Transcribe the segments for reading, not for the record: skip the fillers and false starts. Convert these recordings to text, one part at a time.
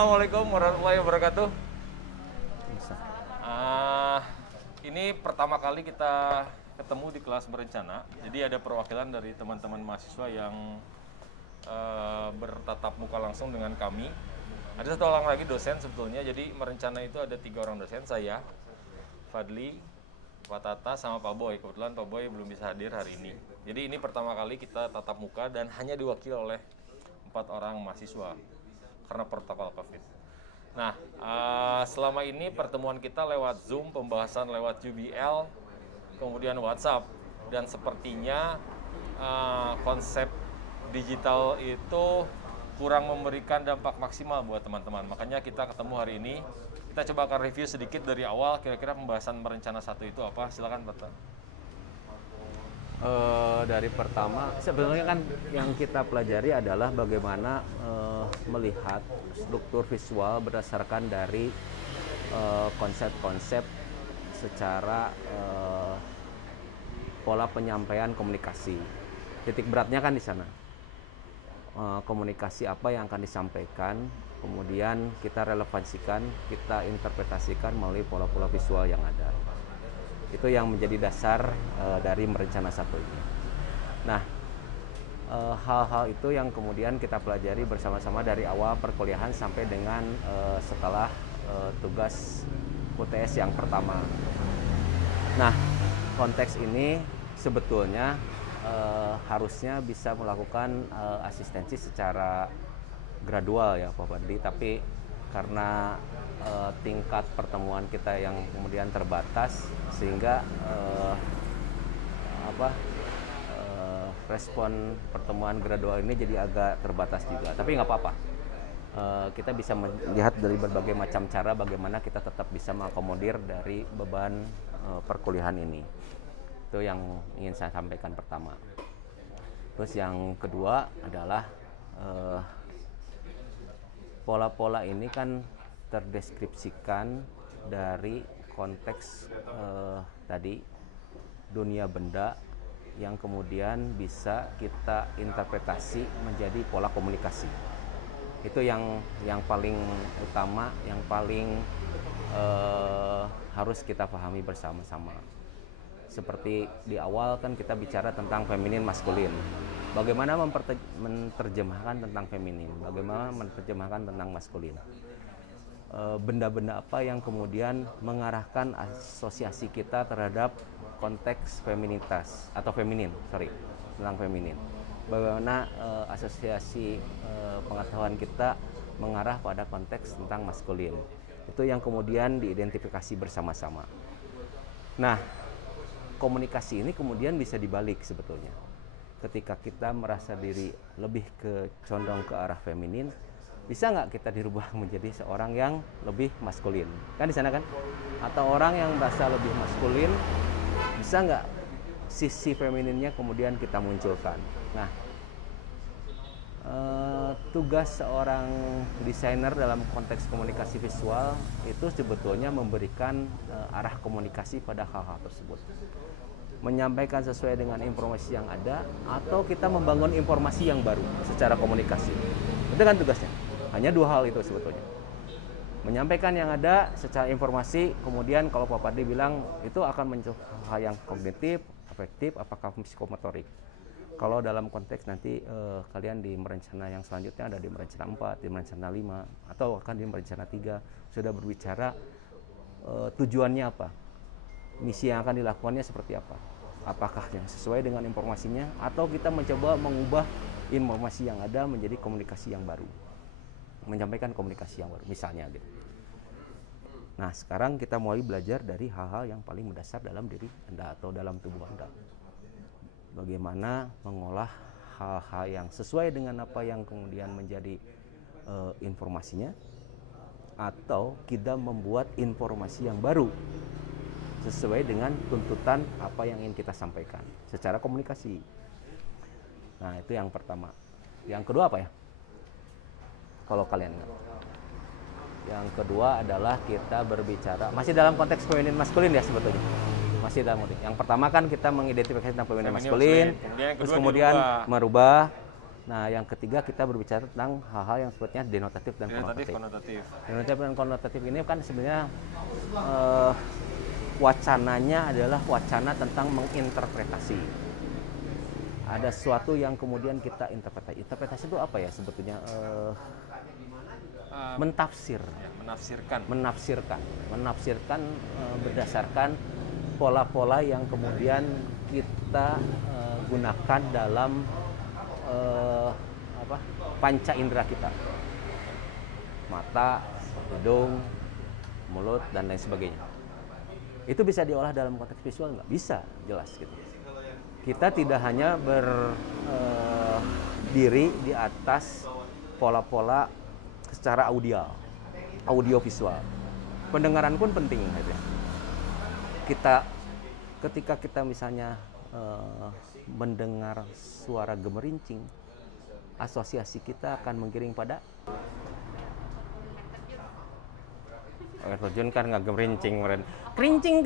Assalamualaikum warahmatullahi wabarakatuh. Ini pertama kali kita ketemu di kelas berencana. Jadi ada perwakilan dari teman-teman mahasiswa yang bertatap muka langsung dengan kami. Ada satu orang lagi dosen sebetulnya. Jadi merencana itu ada 3 orang dosen, saya, Fadli, Pak Tata, sama Pak Boy. Kebetulan Pak Boy belum bisa hadir hari ini. Jadi ini pertama kali kita tatap muka dan hanya diwakili oleh 4 orang mahasiswa karena protokol COVID. Nah, selama ini pertemuan kita lewat Zoom, pembahasan lewat UBL, kemudian WhatsApp, dan sepertinya konsep digital itu kurang memberikan dampak maksimal buat teman-teman. Makanya kita ketemu hari ini. Kita coba akan review sedikit dari awal, kira-kira pembahasan merencana 1 itu apa? Silakan, Pak. Dari pertama, sebenarnya kan yang kita pelajari adalah bagaimana melihat struktur visual berdasarkan dari konsep-konsep secara pola penyampaian komunikasi. Titik beratnya kan di sana. Komunikasi apa yang akan disampaikan, kemudian kita relevansikan, kita interpretasikan melalui pola-pola visual yang ada. Itu yang menjadi dasar dari merencana 1 ini. Nah, hal-hal itu yang kemudian kita pelajari bersama-sama dari awal perkuliahan sampai dengan setelah tugas UTS yang pertama. Nah, konteks ini sebetulnya harusnya bisa melakukan asistensi secara gradual ya Pak Fadli, tapi karena tingkat pertemuan kita yang kemudian terbatas sehingga respon pertemuan gradual ini jadi agak terbatas juga, tapi nggak apa-apa. Kita bisa melihat dari berbagai macam cara bagaimana kita tetap bisa mengakomodir dari beban perkuliahan ini. Itu yang ingin saya sampaikan pertama. Terus yang kedua adalah pola-pola ini kan terdeskripsikan dari konteks tadi dunia benda yang kemudian bisa kita interpretasi menjadi pola komunikasi. Itu yang paling utama, yang paling harus kita pahami bersama-sama. Seperti di awal kan kita bicara tentang feminin maskulin. Bagaimana menerjemahkan tentang feminin, bagaimana menerjemahkan tentang maskulin. Benda-benda apa yang kemudian mengarahkan asosiasi kita terhadap konteks feminitas atau tentang feminin. Bagaimana asosiasi pengetahuan kita mengarah pada konteks tentang maskulin. Itu yang kemudian diidentifikasi bersama-sama. Nah, komunikasi ini kemudian bisa dibalik sebetulnya. Ketika kita merasa diri lebih condong ke arah feminin, bisa nggak kita dirubah menjadi seorang yang lebih maskulin? Kan di sana kan? Atau orang yang merasa lebih maskulin, bisa nggak sisi femininnya kemudian kita munculkan? Nah, tugas seorang desainer dalam konteks komunikasi visual itu sebetulnya memberikan arah komunikasi pada hal-hal tersebut. Menyampaikan sesuai dengan informasi yang ada, atau kita membangun informasi yang baru secara komunikasi. Itu kan tugasnya. Hanya 2 hal itu sebetulnya. Menyampaikan yang ada secara informasi, kemudian kalau Pak Fadli bilang itu akan muncul hal yang kognitif, afektif, apakah psikomotorik. Kalau dalam konteks nanti kalian di merencana yang selanjutnya ada di merencana 4, di merencana 5, atau akan di merencana 3 sudah berbicara tujuannya apa, misi yang akan dilakukannya seperti apa, apakah yang sesuai dengan informasinya, atau kita mencoba mengubah informasi yang ada menjadi komunikasi yang baru, menyampaikan komunikasi yang baru misalnya gitu. Nah, sekarang kita mulai belajar dari hal-hal yang paling mendasar dalam diri Anda atau dalam tubuh Anda. Bagaimana mengolah hal-hal yang sesuai dengan apa yang kemudian menjadi informasinya, atau kita membuat informasi yang baru sesuai dengan tuntutan apa yang ingin kita sampaikan secara komunikasi. Nah, itu yang pertama. Yang kedua apa ya? Kalau kalian ingat. Yang kedua adalah kita berbicara masih dalam konteks feminin maskulin ya sebetulnya. Masih dalam konteks. Yang pertama kan kita mengidentifikasi tentang feminin maskulin, terus kemudian merubah Nah, yang ketiga kita berbicara tentang hal-hal yang sifatnya denotatif dan Denotatif, konotatif. konotatif. Denotatif dan konotatif ini kan sebenarnya eh, wacananya adalah wacana tentang menginterpretasi. Ada sesuatu yang kemudian kita interpretasi. Interpretasi itu apa ya sebetulnya? Mentafsir. Ya, menafsirkan. Menafsirkan berdasarkan pola-pola yang kemudian kita gunakan dalam panca indera kita, mata, hidung, mulut, dan lain sebagainya. Itu bisa diolah dalam konteks visual nggak? Bisa, jelas gitu. Kita tidak hanya berdiri di atas pola-pola secara audio visual. Pendengaran pun penting gitu ya. Ketika kita misalnya mendengar suara gemerincing, asosiasi kita akan menggiring pada air terjun kan nggak gemerincing, kerincing.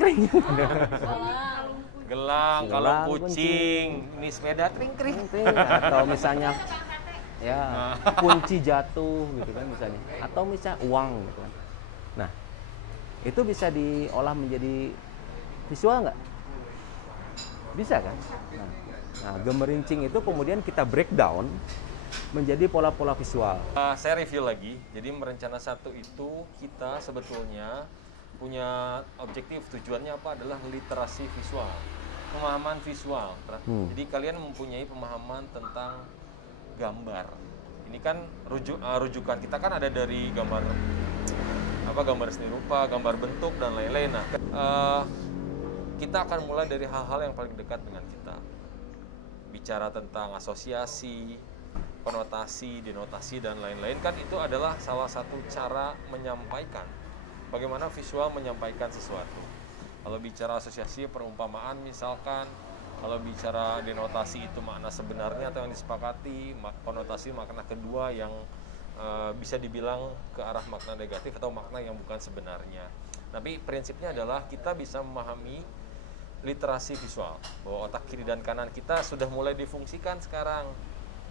Gelang, kalau kucing, ini sepeda kring. Atau misalnya ya kunci jatuh gitu kan misalnya, atau misalnya uang gitu kan. Nah, itu bisa diolah menjadi visual nggak? Bisa kan? Nah, gemerincing itu kemudian kita breakdown menjadi pola-pola visual. Saya review lagi. Jadi merencana 1 itu kita sebetulnya punya objektif, tujuannya apa? Adalah literasi visual, pemahaman visual. Jadi kalian mempunyai pemahaman tentang gambar. Ini kan rujukan kita kan ada dari gambar seni rupa, gambar bentuk dan lain-lain. Nah, kita akan mulai dari hal-hal yang paling dekat dengan kita. Bicara tentang asosiasi, konotasi, denotasi, dan lain-lain, kan itu adalah salah satu cara menyampaikan. Bagaimana visual menyampaikan sesuatu. Kalau bicara asosiasi, perumpamaan misalkan, kalau bicara denotasi itu makna sebenarnya atau yang disepakati, konotasi makna kedua yang bisa dibilang ke arah makna negatif atau makna yang bukan sebenarnya. Tapi prinsipnya adalah kita bisa memahami literasi visual, bahwa otak kiri dan kanan kita sudah mulai difungsikan sekarang,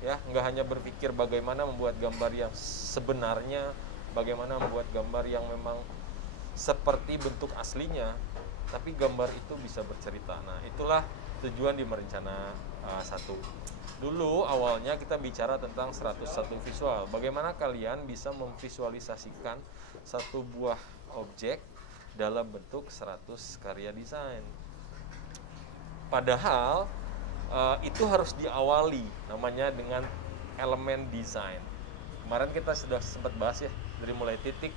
ya, nggak hanya berpikir bagaimana membuat gambar yang sebenarnya, bagaimana membuat gambar yang memang seperti bentuk aslinya, tapi gambar itu bisa bercerita. Nah, itulah tujuan di merencana 1. Dulu awalnya kita bicara tentang 101 visual, bagaimana kalian bisa memvisualisasikan satu buah objek dalam bentuk 100 karya desain. Padahal itu harus diawali namanya dengan elemen desain. Kemarin kita sudah sempat bahas ya, dari mulai titik,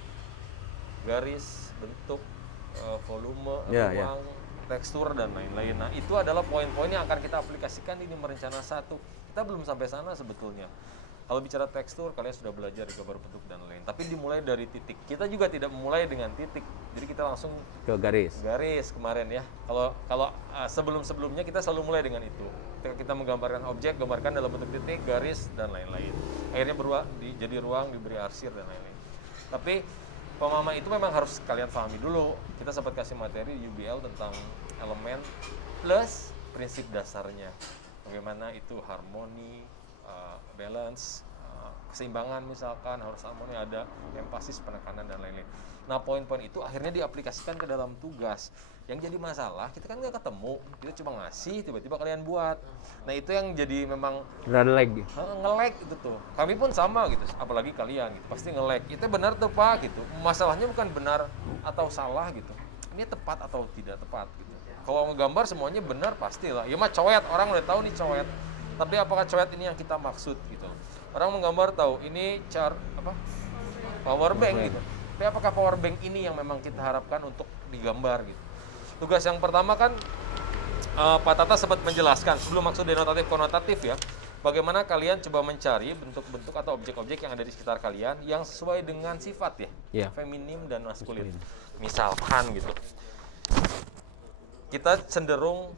garis, bentuk, volume, ruang, tekstur, dan lain-lain. Nah, itu adalah poin-poin yang akan kita aplikasikan di merencana 1. Kita belum sampai sana sebetulnya. Kalau bicara tekstur, kalian sudah belajar gambar bentuk dan lain. Tapi dimulai dari titik. Kita juga tidak memulai dengan titik. Jadi kita langsung ke garis. Garis kemarin ya. Kalau sebelum-sebelumnya kita selalu mulai dengan itu. Ketika kita menggambarkan objek, gambarkan dalam bentuk titik, garis, dan lain-lain. Akhirnya jadi ruang, diberi arsir, dan lain-lain. Tapi pemahaman itu memang harus kalian pahami dulu. Kita sempat kasih materi di UBL tentang elemen plus prinsip dasarnya. Bagaimana itu harmoni, balance, keseimbangan misalkan, harus harmoni, ada empasis, penekanan, dan lain-lain. Nah, poin-poin itu akhirnya diaplikasikan ke dalam tugas. Yang jadi masalah, kita kan nggak ketemu, kita cuma ngasih, tiba-tiba kalian buat. Nah, itu yang jadi memang nge-lag itu tuh. Kami pun sama gitu, apalagi kalian gitu, pasti nge-lag. Itu benar tuh Pak gitu. Masalahnya bukan benar atau salah gitu. Ini tepat atau tidak tepat gitu. Kalau ngegambar semuanya benar pastilah. Ya mah coet, orang udah tahu nih coet. Tapi apakah coet ini yang kita maksud gitu? Orang menggambar tahu ini power bank gitu. Tapi apakah power bank ini yang memang kita harapkan untuk digambar gitu? Tugas yang pertama kan Pak Tata sempat menjelaskan sebelum maksud denotatif konotatif ya. Bagaimana kalian coba mencari bentuk-bentuk atau objek-objek yang ada di sekitar kalian yang sesuai dengan sifat ya, feminim dan maskulin. Misalkan gitu. Kita cenderung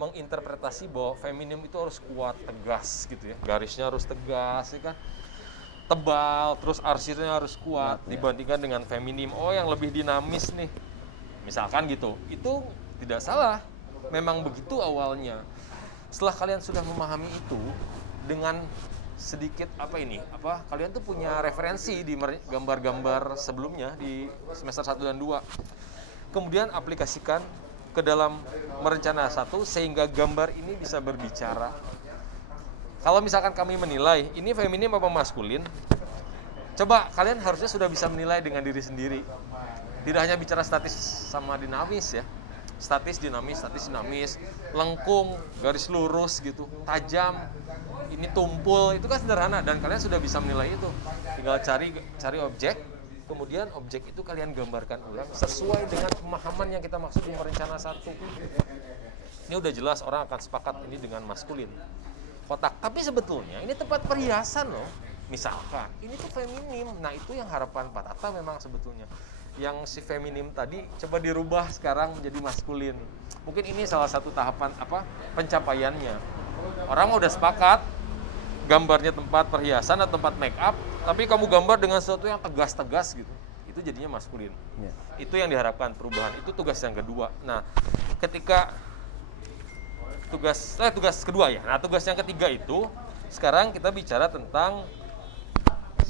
menginterpretasi bahwa feminim itu harus kuat, tegas gitu ya. Garisnya harus tegas ya kan. Tebal, terus arsirnya harus kuat dibandingkan dengan feminim. Oh, yang lebih dinamis nih. Misalkan gitu. Itu tidak salah. Memang begitu awalnya. Setelah kalian sudah memahami itu, dengan sedikit kalian tuh punya referensi di gambar-gambar sebelumnya di semester 1 dan 2. Kemudian aplikasikan ke dalam merencana 1 sehingga gambar ini bisa berbicara. Kalau misalkan kami menilai ini feminim apa maskulin, coba kalian harusnya sudah bisa menilai dengan diri sendiri. Tidak hanya bicara statis sama dinamis ya. Statis, dinamis, lengkung, garis lurus gitu, tajam, ini tumpul, itu kan sederhana dan kalian sudah bisa menilai itu. Tinggal cari objek, kemudian objek itu kalian gambarkan ulang sesuai dengan pemahaman yang kita maksud di merencana 1. Ini udah jelas orang akan sepakat ini dengan maskulin. Kotak, tapi sebetulnya ini tempat perhiasan loh. Misalkan, ini tuh feminim. Nah, itu yang harapan Pak Tata memang sebetulnya. Yang si feminim tadi coba dirubah sekarang menjadi maskulin. Mungkin ini salah satu tahapan pencapaiannya. Orang udah sepakat gambarnya tempat perhiasan atau tempat make up, tapi kamu gambar dengan sesuatu yang tegas-tegas gitu. Itu jadinya maskulin. Ya. Itu yang diharapkan perubahan. Itu tugas yang kedua. Nah, ketika tugas kedua ya. Nah, tugas yang ketiga itu sekarang kita bicara tentang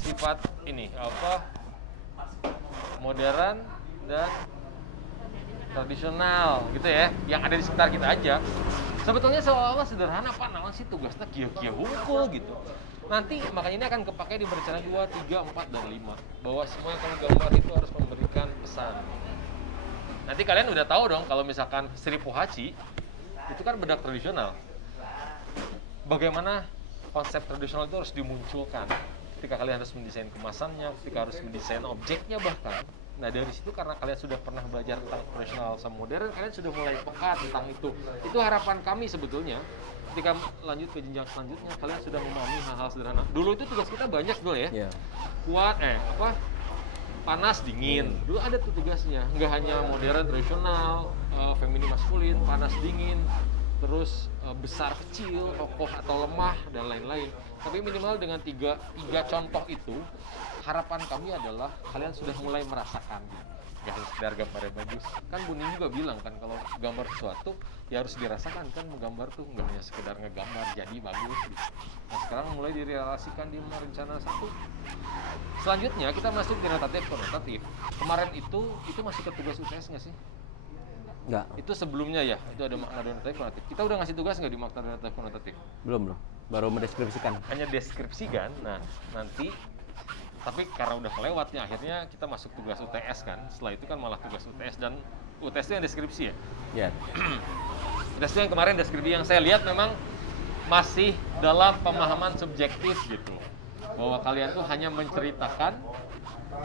sifat ini modern dan tradisional gitu ya, yang ada di sekitar kita aja. Sebetulnya seolah-olah sederhana, Pak, naon sih tugasnya kia-kia hungkul gitu. Nanti makanya ini akan kepakai di berencana 2, 3, 4, dan 5 bahwa semua yang kamu gambar itu harus memberikan pesan. Nanti kalian udah tahu dong kalau misalkan Sri Pohaci itu kan bedak tradisional. Bagaimana konsep tradisional itu harus dimunculkan ketika kalian harus mendesain kemasannya, ketika harus mendesain objeknya bahkan. Nah, dari situ karena kalian sudah pernah belajar tentang tradisional sama modern, kalian sudah mulai peka tentang itu. Itu harapan kami sebetulnya. Ketika lanjut ke jenjang selanjutnya, kalian sudah memahami hal-hal sederhana. Dulu itu tugas kita banyak dulu ya. Yeah. Kuat, panas, dingin. Dulu ada tuh tugasnya. Nggak hanya modern, tradisional, feminim, maskulin, panas, dingin, terus besar, kecil, kokoh atau lemah, dan lain-lain. Tapi minimal dengan tiga contoh itu, harapan kami adalah kalian sudah mulai merasakan. Gak harus sekedar gambarnya bagus. Kan Bu Ning juga bilang kan, kalau gambar sesuatu ya harus dirasakan kan. Menggambar tuh nggak hanya sekedar ngegambar jadi bagus gitu. Nah, sekarang mulai direalisasikan di rencana 1. Selanjutnya kita masuk di notatif konotatif. Kemarin itu masih ke tugas UTS nggak sih? Enggak. Itu sebelumnya ya, itu ada makna denotatif konotatif. Kita udah ngasih tugas nggak di makna denotatif konotatif? Belum. Baru mendeskripsikan. Hanya deskripsikan. Nah, nanti tapi karena udah kelewatnya, akhirnya kita masuk tugas UTS kan. Setelah itu kan malah tugas UTS, dan UTS itu yang deskripsi ya? Iya. UTS itu yang kemarin deskripsi, yang saya lihat memang masih dalam pemahaman subjektif gitu. Bahwa kalian tuh hanya menceritakan,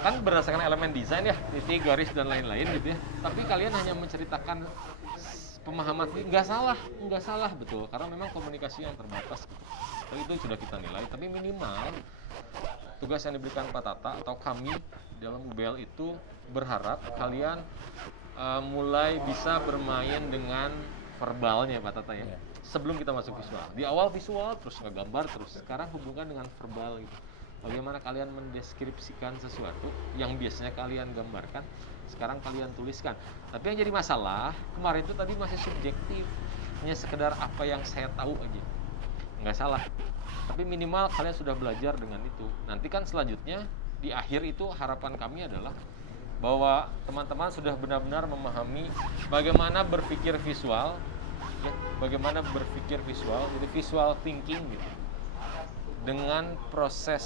kan berdasarkan elemen desain ya, titik, garis, dan lain-lain gitu ya. Tapi kalian hanya menceritakan pemahaman, nggak salah betul. Karena memang komunikasi yang terbatas gitu. Tapi itu sudah kita nilai, tapi minimal tugas yang diberikan Pak Tata atau kami dalam UBL itu berharap kalian mulai bisa bermain dengan verbalnya Pak Tata ya. Sebelum kita masuk visual. Di awal visual, terus ngegambar, terus sekarang hubungkan dengan verbal gitu. Bagaimana kalian mendeskripsikan sesuatu yang biasanya kalian gambarkan, sekarang kalian tuliskan. Tapi yang jadi masalah, kemarin itu tadi masih subjektif. Hanya sekedar apa yang saya tahu aja. Nggak salah. Tapi minimal kalian sudah belajar dengan itu. Nanti kan selanjutnya di akhir itu harapan kami adalah bahwa teman-teman sudah benar-benar memahami bagaimana berpikir visual, ya, bagaimana berpikir visual, jadi visual thinking gitu. Dengan proses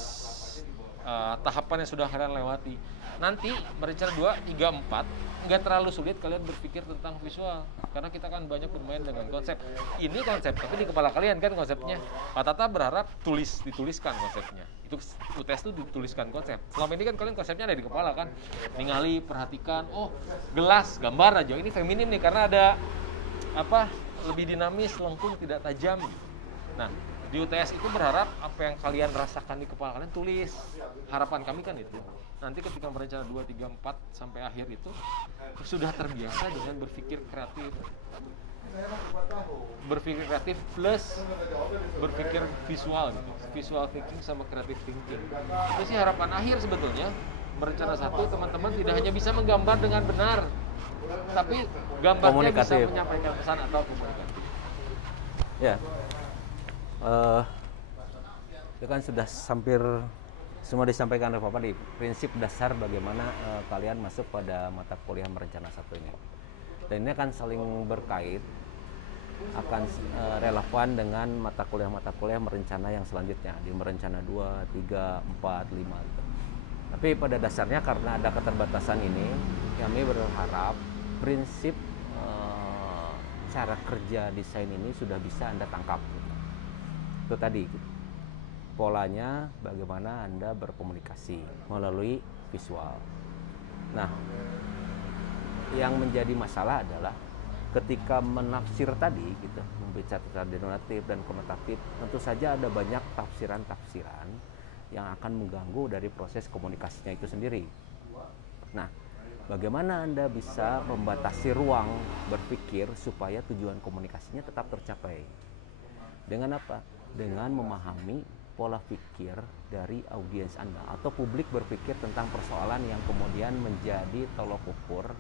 tahapan yang sudah kalian lewati. Nanti merencana 2, 3, 4 nggak terlalu sulit kalian berpikir tentang visual, karena kita kan banyak bermain dengan konsep. Ini konsep, tapi di kepala kalian kan konsepnya. Pak Tata berharap dituliskan konsepnya. Itu UTS itu dituliskan konsep. Selama ini kan kalian konsepnya ada di kepala kan. Ningali, perhatikan, oh gelas, gambar aja. Ini feminin nih karena ada lebih dinamis, lengkung, tidak tajam gitu. Nah, di UTS itu berharap apa yang kalian rasakan di kepala kalian tulis. Harapan kami kan itu. Nanti ketika merencana 2, 3, 4 sampai akhir itu sudah terbiasa dengan berpikir kreatif. Berpikir kreatif plus berpikir visual gitu. Visual thinking sama creative thinking. Itu sih harapan akhir sebetulnya. Merencana 1, teman-teman tidak hanya bisa menggambar dengan benar, tapi gambarnya bisa menyampaikan pesan atau komunikatif. Ya. Itu kan sudah hampir semua disampaikan oleh Bapak di prinsip dasar bagaimana kalian masuk pada mata kuliah merencana satu ini. Dan ini akan saling berkait, akan relevan dengan mata kuliah merencana yang selanjutnya di merencana 2, 3, 4, 5 gitu. Tapi pada dasarnya karena ada keterbatasan ini, kami berharap prinsip cara kerja desain ini sudah bisa Anda tangkap. Itu tadi gitu. Polanya bagaimana Anda berkomunikasi melalui visual. Nah, yang menjadi masalah adalah ketika menafsir tadi gitu, membicara denotatif dan konotatif, tentu saja ada banyak tafsiran-tafsiran yang akan mengganggu dari proses komunikasinya itu sendiri. Nah, bagaimana Anda bisa membatasi ruang berpikir supaya tujuan komunikasinya tetap tercapai? Dengan apa? Dengan memahami pola pikir dari audiens Anda atau publik berpikir tentang persoalan yang kemudian menjadi tolok ukur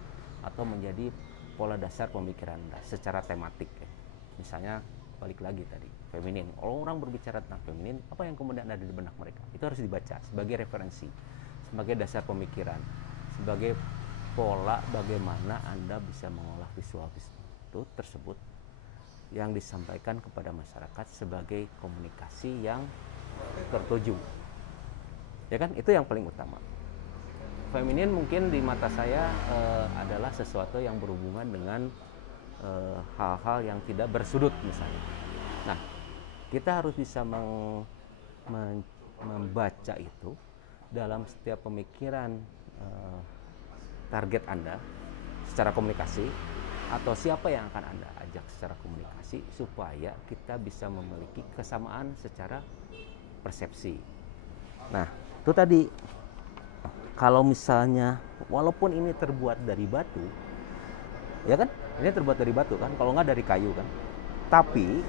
atau menjadi pola dasar pemikiran Anda secara tematik ya. Misalnya balik lagi tadi feminin, orang berbicara tentang feminin, apa yang kemudian ada di benak mereka itu harus dibaca sebagai referensi, sebagai dasar pemikiran, sebagai pola bagaimana Anda bisa mengolah visual itu tersebut yang disampaikan kepada masyarakat sebagai komunikasi yang tertuju. Ya kan, itu yang paling utama. Feminin mungkin di mata saya adalah sesuatu yang berhubungan dengan hal-hal yang tidak bersudut misalnya. Nah, kita harus bisa membaca itu dalam setiap pemikiran target Anda secara komunikasi atau siapa yang akan Anda ajak secara komunikasi supaya kita bisa memiliki kesamaan secara persepsi. Nah, itu tadi kalau misalnya walaupun ini terbuat dari batu, ya kan? Ini terbuat dari batu kan, kalau nggak dari kayu kan. Tapi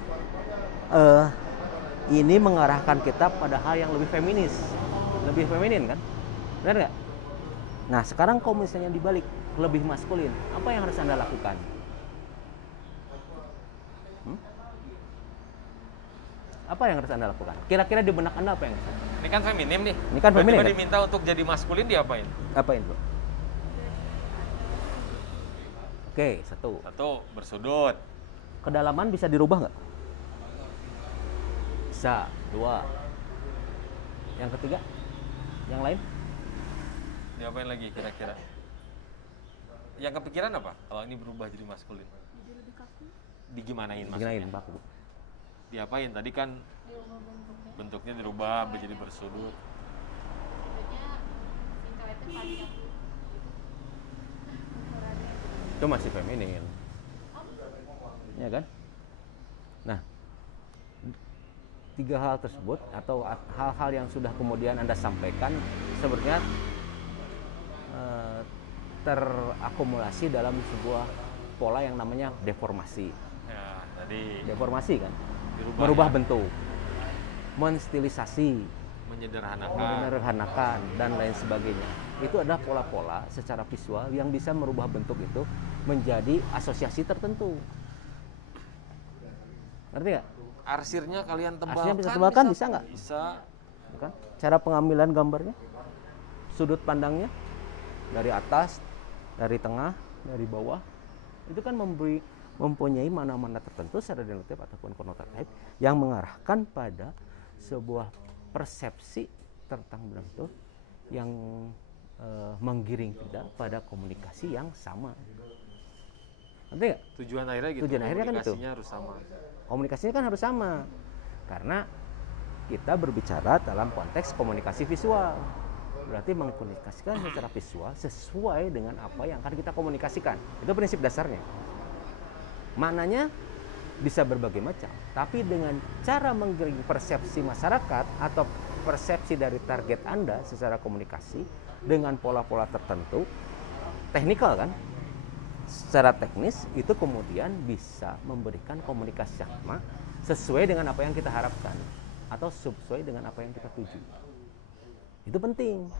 ini mengarahkan kita pada hal yang lebih feminis, lebih feminin kan? Benar nggak? Nah, sekarang kalau misalnya dibalik lebih maskulin, apa yang harus Anda lakukan? Apa yang harus Anda lakukan? Kira-kira di benak Anda apa yang harus? Ini kan feminim nih. Ini kan feminim. Tiba-tiba diminta untuk jadi maskulin, diapain? Apain, Bro? Oke, satu. Bersudut. Kedalaman bisa dirubah nggak? Bisa. 2. Yang ketiga? Yang lain? Diapain lagi kira-kira? Yang kepikiran apa? Kalau ini berubah jadi maskulin? Jadi lebih kaku. Digimanain Gimanain, maksudnya? Pak? Diapain? Tadi kan Diubah bentuknya dirubah menjadi bersudut. bentuknya sinkretnya panjang. Ukurannya. Itu masih feminin. Ya kan? Nah, 3 hal tersebut atau hal-hal yang sudah kemudian Anda sampaikan sebenarnya terakumulasi dalam sebuah pola yang namanya deformasi. Ya, tadi Deformasi kan? dirubah, Merubah ya. bentuk, menstilisasi, menyederhanakan, dan lain sebagainya. Itu adalah pola-pola secara visual yang bisa merubah bentuk itu menjadi asosiasi tertentu. Ngerti nggak? Arsirnya kalian tebalkan. Arsirnya bisa tebalkan, bisa nggak? Bisa. Kan? Cara pengambilan gambarnya, sudut pandangnya, dari atas, dari tengah, dari bawah, itu kan mempunyai mana-mana tertentu secara denotatif ataupun konotatif yang mengarahkan pada sebuah persepsi tentang bentuk yang menggiring kita pada komunikasi yang sama. Nanti nggak? Tujuan akhirnya gitu. Tujuan akhirnya kan itu. Komunikasinya harus sama. Komunikasinya kan harus sama karena kita berbicara dalam konteks komunikasi visual. Berarti mengkomunikasikan secara visual sesuai dengan apa yang akan kita komunikasikan. Itu prinsip dasarnya. Maknanya bisa berbagai macam, tapi dengan cara menggiring persepsi masyarakat atau persepsi dari target Anda secara komunikasi dengan pola-pola tertentu, teknikal kan? Secara teknis itu kemudian bisa memberikan komunikasi sama sesuai dengan apa yang kita harapkan atau sesuai dengan apa yang kita tuju. Itu penting.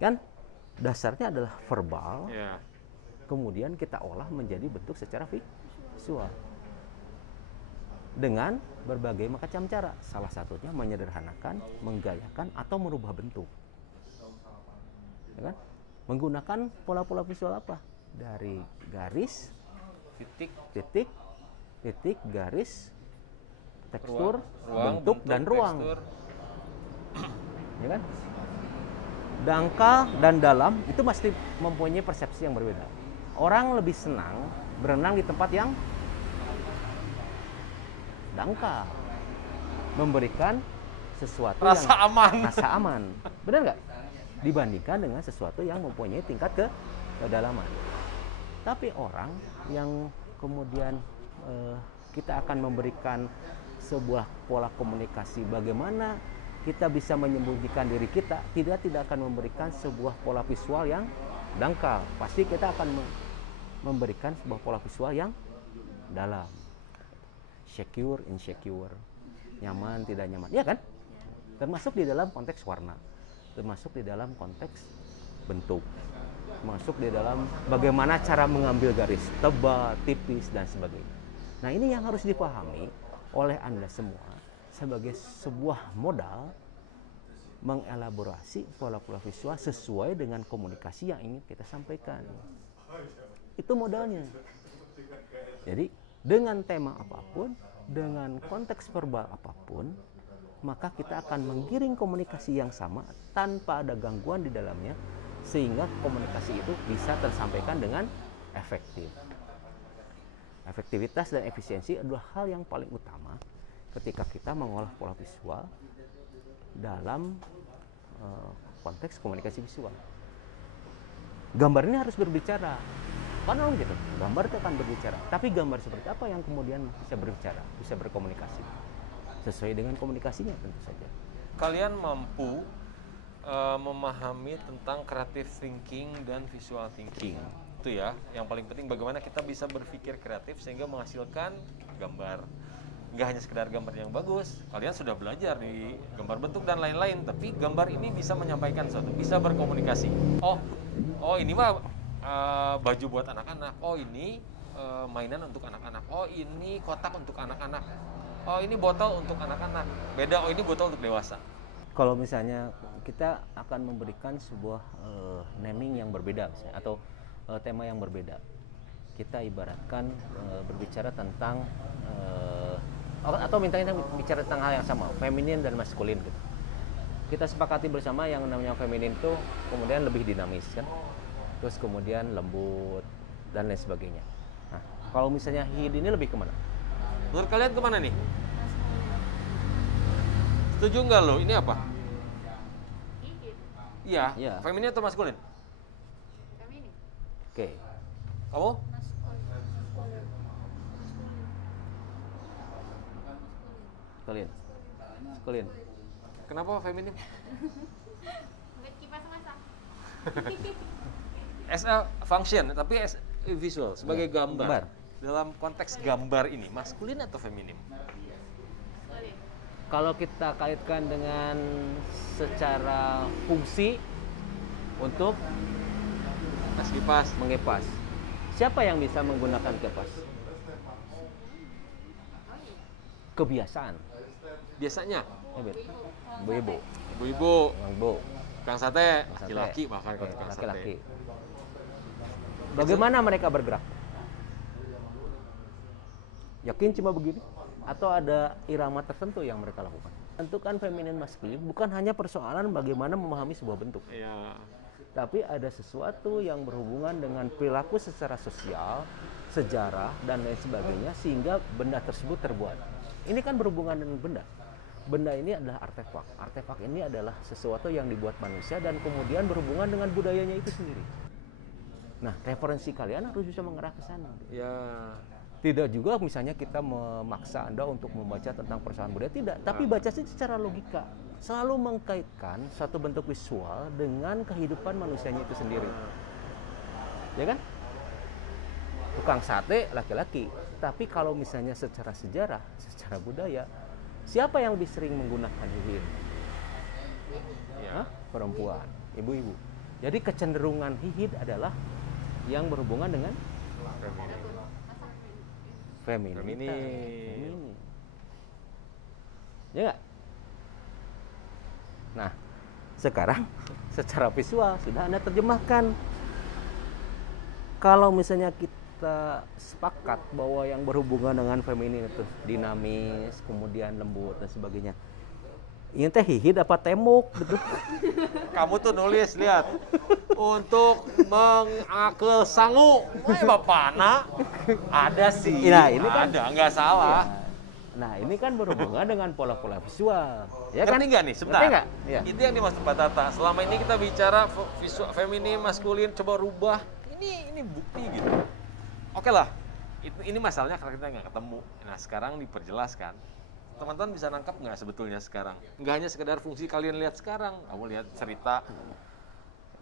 Kan dasarnya adalah verbal. Ya. Kemudian kita olah menjadi bentuk secara visual. dengan berbagai macam cara. Salah satunya menyederhanakan, menggayakan, atau merubah bentuk. Ya kan? Menggunakan pola-pola visual apa? Dari garis, titik, garis, tekstur, bentuk, dan ruang. tekstur. Ya kan? Dangkal dan dalam itu pasti mempunyai persepsi yang berbeda. Orang lebih senang berenang di tempat yang dangkal, memberikan sesuatu Rasa yang aman. rasa aman, benar nggak? Dibandingkan dengan sesuatu yang mempunyai tingkat kedalaman. Tapi orang yang kemudian kita akan memberikan sebuah pola komunikasi bagaimana kita bisa menyembunyikan diri kita, tidak akan memberikan sebuah pola visual yang dangkal. Pasti kita akan memberikan sebuah pola visual yang dalam. Secure, insecure, nyaman, tidak nyaman, ya kan? Termasuk di dalam konteks warna, termasuk di dalam konteks bentuk, termasuk di dalam bagaimana cara mengambil garis, tebal, tipis, dan sebagainya. Nah, ini yang harus dipahami oleh Anda semua sebagai sebuah modal mengelaborasi pola-pola visual sesuai dengan komunikasi yang ingin kita sampaikan. Itu modalnya. Jadi, dengan tema apapun, dengan konteks verbal apapun, maka kita akan menggiring komunikasi yang sama tanpa ada gangguan di dalamnya, sehingga komunikasi itu bisa tersampaikan dengan efektif. Efektivitas dan efisiensi adalah hal yang paling utama ketika kita mengolah pola visual dalam konteks komunikasi visual. Gambar ini harus berbicara. Kan gitu, gambar itu akan berbicara. Tapi gambar seperti apa yang kemudian bisa berbicara, bisa berkomunikasi? Sesuai dengan komunikasinya tentu saja. Kalian mampu memahami tentang creative thinking dan visual thinking. Itu ya, yang paling penting bagaimana kita bisa berpikir kreatif sehingga menghasilkan gambar. Nggak hanya sekedar gambar yang bagus, kalian sudah belajar di gambar bentuk dan lain-lain, tapi gambar ini bisa menyampaikan sesuatu, bisa berkomunikasi. Oh ini mah baju buat anak-anak. Oh ini mainan untuk anak-anak. Oh ini kotak untuk anak-anak. Oh ini botol untuk anak-anak. Beda. Oh ini botol untuk dewasa. Kalau misalnya kita akan memberikan sebuah naming yang berbeda misalnya, atau tema yang berbeda, kita ibaratkan berbicara tentang atau minta bicara tentang hal yang sama, feminin dan maskulin gitu. Kita sepakati bersama yang namanya feminin itu kemudian lebih dinamis kan, terus kemudian lembut dan lain sebagainya. Nah, kalau misalnya hid ini lebih kemana? Menurut kalian kemana nih? Setuju nggak lo? Ini apa? Hihit. Iya. Iya. Feminin atau maskulin? Feminin. Oke. Kamu? Kalian. Kalian. Kenapa feminin? Nggak kipas masak. As a function, tapi as a visual, sebagai gambar. Gambar. Dalam konteks gambar ini, maskulin atau feminim? Boleh. Kalau kita kaitkan dengan secara fungsi untuk Kipas. mengipas, siapa yang bisa menggunakan kipas? Kebiasaan. Biasanya, Ibu-ibu, ibu-ibu, ibu, tukang sate, Tukang sate. laki-laki bahkan kalau tukang laki-laki. sate. Bagaimana mereka bergerak? Yakin cuma begini? Atau ada irama tertentu yang mereka lakukan? Tentukan feminin maskulin bukan hanya persoalan bagaimana memahami sebuah bentuk, Iya. tapi ada sesuatu yang berhubungan dengan perilaku secara sosial, sejarah, dan lain sebagainya, sehingga benda tersebut terbuat. Ini kan berhubungan dengan benda. Benda ini adalah artefak. Artefak ini adalah sesuatu yang dibuat manusia dan kemudian berhubungan dengan budayanya itu sendiri. Nah, referensi kalian harus bisa mengarah ke sana. Ya. Tidak juga misalnya kita memaksa Anda untuk membaca tentang persoalan budaya, tidak. Tapi baca secara logika. Selalu mengkaitkan satu bentuk visual dengan kehidupan manusianya itu sendiri. Ya kan? Tukang sate laki-laki. Tapi kalau misalnya secara sejarah, secara budaya, siapa yang lebih sering menggunakan hihit? Ya. Perempuan, ibu-ibu. Jadi kecenderungan hihit adalah yang berhubungan dengan feminin. Feminin. Nah, sekarang secara visual sudah Anda terjemahkan. Kalau misalnya kita sepakat bahwa yang berhubungan dengan feminin itu dinamis, kemudian lembut dan sebagainya. Ini teh hihit apa temuk gitu. Kamu tuh nulis, lihat. Untuk mengakel sangu. Bapana. Ada sih. Nah, ini kan ada, nggak salah. Nah, ini kan berhubungan dengan pola-pola visual. Ya kan? Ngerti nggak nih? Sebentar. Ngerti nggak? Ya. Itu yang dimaksud Pak Tata. Selama ini kita bicara visual feminin, maskulin, coba rubah. Ini bukti gitu. Oke lah. Ini masalahnya karena kita nggak ketemu. Nah, sekarang diperjelaskan. Teman-teman bisa nangkap nggak sebetulnya sekarang? Nggak hanya sekedar fungsi kalian lihat sekarang. Kamu lihat cerita,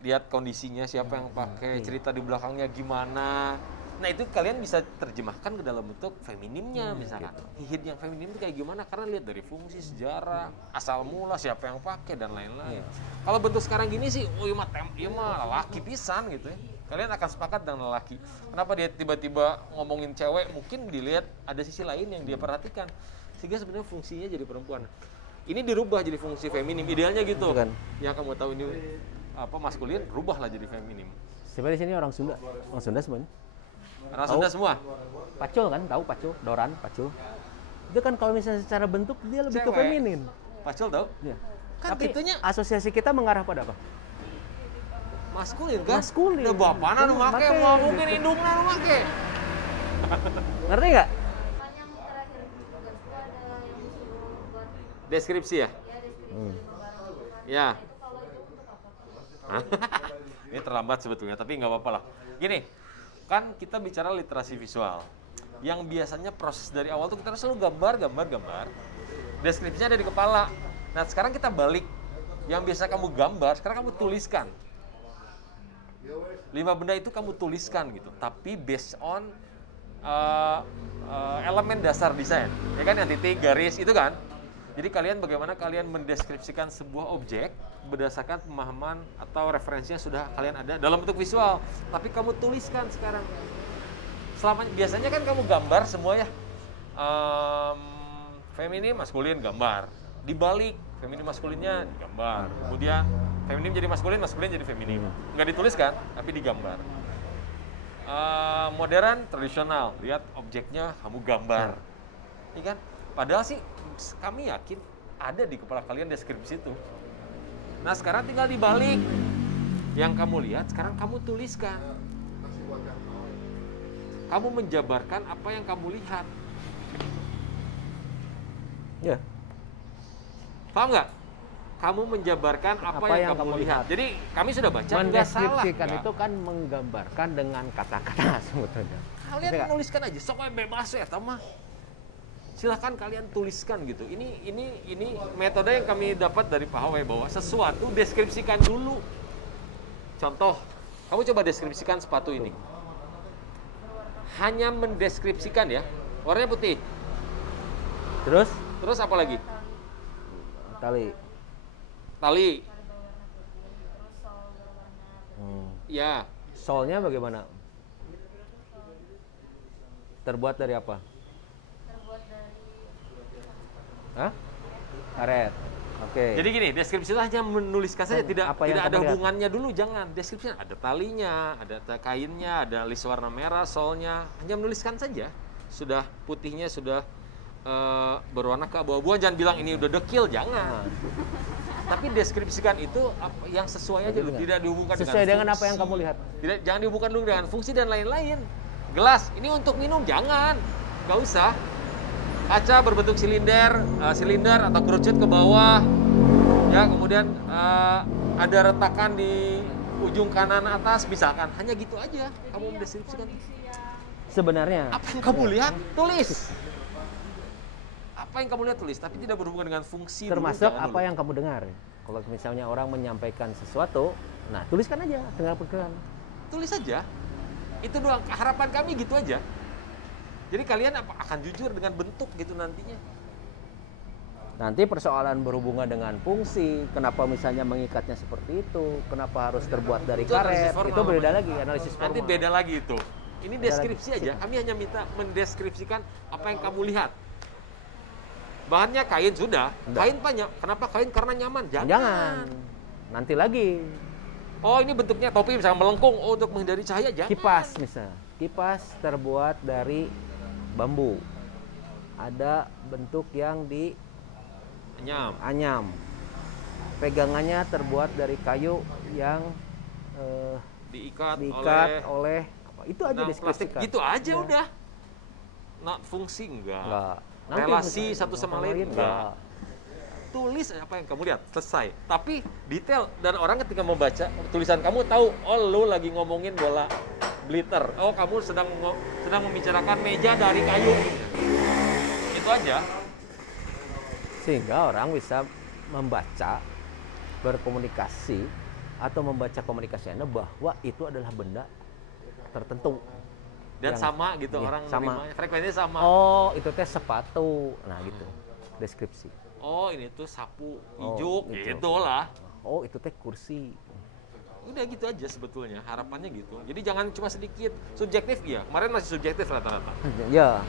lihat kondisinya, siapa yang pakai, cerita di belakangnya gimana. Nah, itu kalian bisa terjemahkan ke dalam bentuk feminimnya misalkan. Hihit yang feminim itu kayak gimana? Karena lihat dari fungsi, sejarah, asal mula, siapa yang pakai dan lain-lain. Kalau bentuk sekarang gini sih, oh iya mah lelaki pisan gitu ya. Kalian akan sepakat dengan lelaki. Kenapa dia tiba-tiba ngomongin cewek? Mungkin dilihat ada sisi lain yang dia perhatikan. Sehingga sebenarnya fungsinya jadi perempuan. Ini dirubah jadi fungsi feminim. Idealnya gitu. Bukan. Yang kamu tahu ini apa maskulin, rubahlah jadi feminim. Sebenarnya di sini orang Sunda. Orang Sunda sebenarnya. Orang Sunda semua. Pacul kan, tahu pacul, doran, pacul. Itu kan kalau misalnya secara bentuk dia lebih ke Cewek. feminin. Pacul tahu? Iya. Kan Tapi itunya asosiasi kita mengarah pada apa? maskulin kan? Maskulin. Udah bapana nu make, Make. mau mungkin indungna nu make. Ngerti nggak? Kan yang terakhir tugas itu ada yang disuruh buat Deskripsi ya? ya deskripsi barang. Ya. Itu kalau itu untuk apa? Ini terlambat sebetulnya, tapi nggak apa-apa lah. Gini, kan kita bicara literasi visual. Yang biasanya proses dari awal tuh kita selalu gambar. Deskripsinya ada di kepala. Nah, sekarang kita balik. Yang biasa kamu gambar, sekarang kamu tuliskan. 5 benda itu kamu tuliskan gitu, tapi based on elemen dasar desain, ya kan, yang titik, garis itu kan. Jadi bagaimana kalian mendeskripsikan sebuah objek berdasarkan pemahaman atau referensinya sudah kalian ada dalam bentuk visual, tapi kamu tuliskan sekarang. Biasanya kan kamu gambar semua ya, feminin, maskulin, gambar. Dibalik, feminin maskulinnya digambar. Kemudian feminin jadi maskulin jadi feminin. Nggak ditulis kan, tapi digambar. Modern, tradisional, lihat objeknya kamu gambar. Iya kan? Padahal sih kami yakin ada di kepala kalian deskripsi itu. Nah, sekarang tinggal dibalik. Yang kamu lihat sekarang kamu tuliskan. Kamu menjabarkan apa yang kamu lihat. Ya. Paham nggak? Kamu menjabarkan apa yang kamu lihat. Jadi kami sudah baca, nggak salah. Mendeskripsikan nggak? itu kan menggambarkan dengan kata-kata sebetulnya. Kalian Nggak? menuliskan aja, sok we bebas ya, mah. Silahkan kalian tuliskan gitu. Ini metode yang kami dapat dari Pak Hawe, bahwa sesuatu deskripsikan dulu. Contoh, kamu coba deskripsikan sepatu ini. Hanya mendeskripsikan ya, warnanya putih. Terus apa lagi? Tali. Tali. Terus soal berwarna Ya, Solnya bagaimana? Terbuat dari apa? terbuat dari Hah? Karet. Oke. jadi gini, deskripsi itu hanya menuliskan saja, Dan tidak apa yang ada kamu lihat? hubungannya dulu, jangan. Deskripsinya ada talinya, ada kainnya, ada list warna merah, solnya, hanya menuliskan saja. Sudah putihnya sudah berwarna keabu-abuan, jangan bilang ini udah dekil, jangan. Tapi deskripsikan itu yang sesuai aja dulu, tidak dihubungkan Sesuai dengan apa yang fungsi. kamu lihat. Jangan dihubungkan dulu dengan fungsi dan lain-lain. Gelas, ini untuk minum, jangan. Nggak usah. Kaca berbentuk silinder atau kerucut ke bawah. Ya, kemudian ada retakan di ujung kanan atas, misalkan. Hanya gitu aja kamu mendeskripsikan. Sebenarnya Apa yang kamu lihat, tulis. Apa yang kamu lihat, tulis. Tapi tidak berhubungan dengan fungsi. termasuk dulu, jangan apa dulu. yang kamu dengar. Kalau misalnya orang menyampaikan sesuatu, nah tuliskan aja, dengarkan. Tulis aja. Itu doang. Harapan kami gitu aja. Jadi kalian akan jujur dengan bentuk gitu nantinya. Nanti persoalan berhubungan dengan fungsi, kenapa misalnya mengikatnya seperti itu, kenapa harus terbuat dari Itu analisis karet, formal itu beda namanya. lagi analisis formal. Nanti beda lagi itu. Ini Beda deskripsi lagi. aja. Kami hanya minta mendeskripsikan apa yang kamu lihat. Bahannya kain sudah. Udah. Kain banyak. Kenapa kain? Karena nyaman. Jangan. Nanti lagi Oh, ini bentuknya topi misalnya melengkung. Oh, untuk menghindari cahaya, jangan. kipas misalnya. Kipas terbuat dari bambu. Ada bentuk yang Nyam. dianyam. Pegangannya terbuat dari kayu yang Diikat diikat oleh apa? Itu aja benang plastik. deskripsikan. Gitu aja Ya. udah. Nah, fungsi enggak. Enggak. Nanti Relasi misalnya satu sama lain enggak. enggak. Tulis apa yang kamu lihat, selesai. Tapi detail, dan orang ketika membaca tulisan kamu tahu, oh lu lagi ngomongin bola glitter. Oh, kamu sedang membicarakan meja dari kayu. Itu aja. Sehingga orang bisa membaca, berkomunikasi atau membaca komunikasi Anda bahwa itu adalah benda tertentu. Dan Yang- sama gitu iya, orang sama. nerimanya. Frekuensinya sama. Oh, itu teh sepatu. Nah, gitu. Deskripsi. Oh, ini tuh sapu Oh, ijuk, gitu. gitu lah. Oh, itu teh kursi. Udah gitu aja sebetulnya, harapannya gitu. Jadi jangan cuma sedikit, subjektif ya. Kemarin masih subjektif rata-rata. Ya.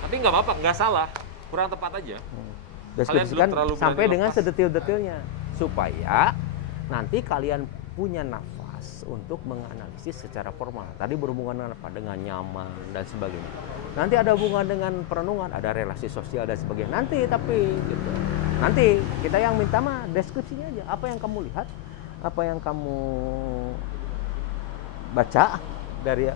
Tapi nggak apa-apa, nggak salah. Kurang tepat aja. Deskripsikan belum terlalu sampai berani dengan lepas. sedetil-detilnya supaya nanti kalian punya nafas untuk menganalisis secara formal. Tadi berhubungan dengan apa? Dengan nyaman dan sebagainya. Nanti ada hubungan dengan perenungan, ada relasi sosial dan sebagainya. Nanti tapi gitu. Nanti kita yang minta mah deskripsinya aja. Apa yang kamu lihat? Apa yang kamu baca dari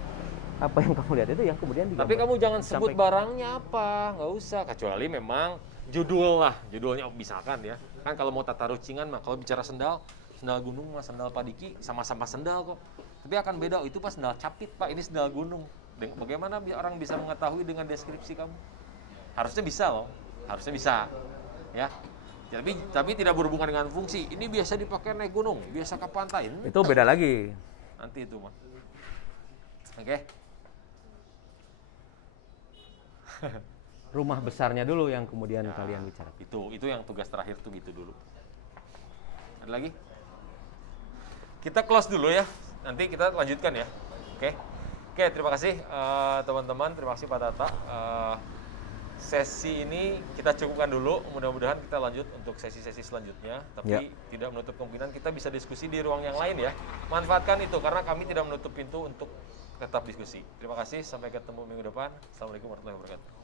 apa yang kamu lihat itu yang kemudian Tapi digambar- kamu jangan sebut disampaikan. barangnya apa, nggak usah. Kecuali memang judul lah, judulnya misalkan ya. Kan kalau mau tata rucingan mah, kalau bicara sendal, sendal gunung mah sendal Padiki sama-sama sendal kok. Tapi akan beda, oh, itu pas sendal capit pak, ini sendal gunung. Bagaimana orang bisa mengetahui dengan deskripsi kamu? Harusnya bisa loh, harusnya bisa. Ya. Tapi tidak berhubungan dengan fungsi. Ini biasa dipakai naik gunung, biasa ke pantai. Itu beda lagi. Nanti itu mah. Oke. Rumah besarnya dulu yang kemudian kalian bicara. Itu yang tugas terakhir tuh gitu dulu. Ada lagi? Kita close dulu ya. Nanti kita lanjutkan ya. Oke. Oke, terima kasih teman-teman. Terima kasih Pak Tata. Sesi ini kita cukupkan dulu. Mudah-mudahan kita lanjut untuk sesi-sesi selanjutnya. Tapi Ya. tidak menutup kemungkinan kita bisa diskusi di ruang yang lain ya. Manfaatkan itu karena kami tidak menutup pintu untuk tetap diskusi. Terima kasih. Sampai ketemu minggu depan. Assalamualaikum warahmatullahi wabarakatuh.